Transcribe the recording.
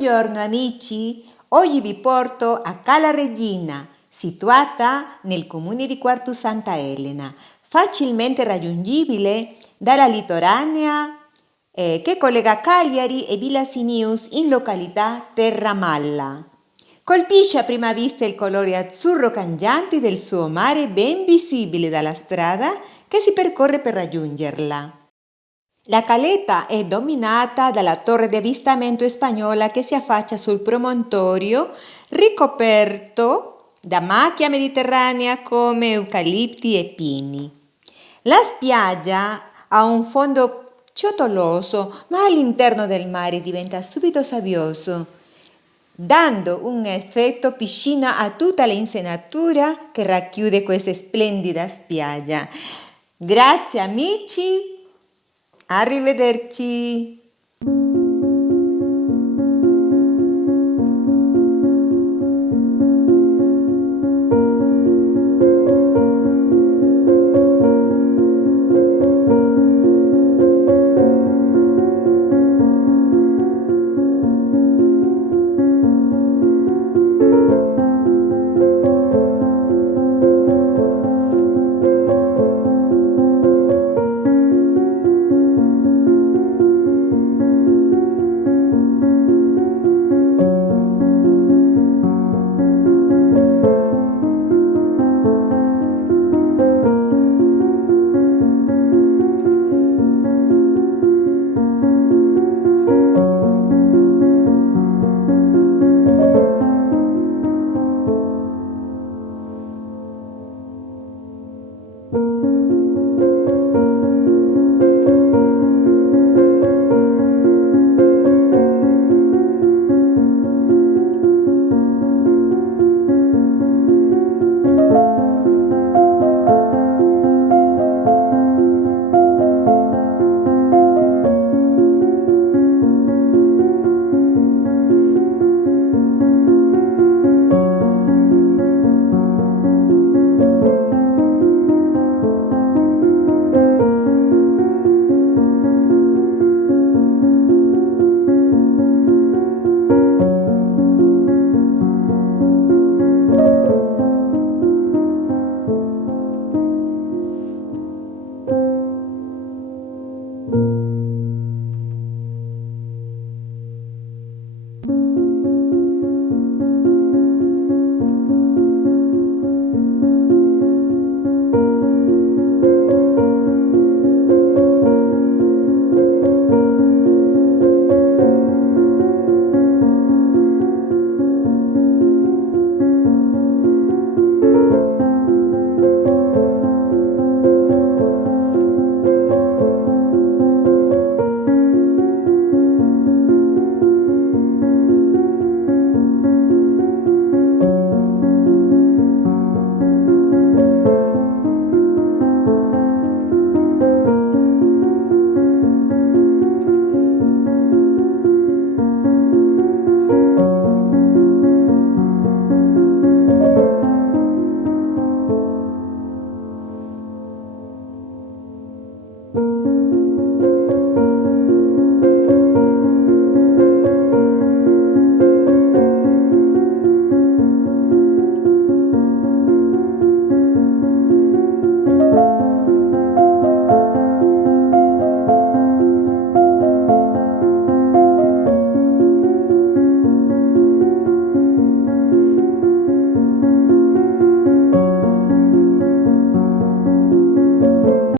Buongiorno amici, oggi vi porto a Cala Regina, situata nel comune di Quartu Santa Elena, facilmente raggiungibile dalla litoranea che collega Cagliari e Villa Sinius in località Terramalla. Colpisce a prima vista il colore azzurro cangiante del suo mare ben visibile dalla strada che si percorre per raggiungerla. La caletta è dominata dalla torre di avvistamento spagnola che si affaccia sul promontorio ricoperto da macchia mediterranea come eucalipti e pini. La spiaggia ha un fondo ciottoloso, ma all'interno del mare diventa subito sabbioso, dando un effetto piscina a tutta l'insenatura che racchiude questa splendida spiaggia. Grazie amici! Arrivederci!